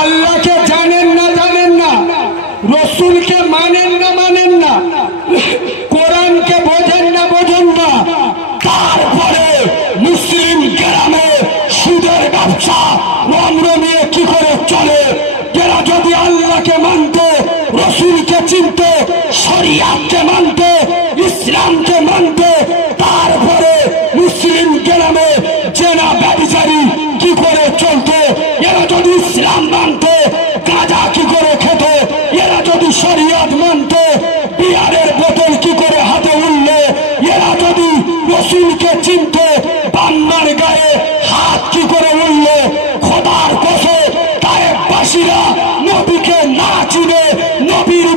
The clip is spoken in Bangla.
আল্লাহকে জানেন না, রসুলকে মানেন না, কোরআনকে বোঝেন না, তারপরে মুসলিম গ্রামে সুদের ব্যবসা রমরমিয়ে কি করে চলে? এরা যদি আল্লাহকে মানত, রসুলকে চিনত, শরিয়াতকে মানত, ইসলামকে মানত, তারপরে মুসলিম গ্রামে জেনা ব্যভিচারী কি করে চলতো? এরা যদি ইসলাম মানত, গাঁজা কি করে খেত? এরা যদি শরিয়াত মানত, বিয়ারের বোতল কি করে হাতে উঠল? এরা যদি রসুলকে চিনত, বান্নার গায়ে হাত কি করে উঠল? খোদার কসম, তায়েফবাসীরা নবীকে না চিনে নবীর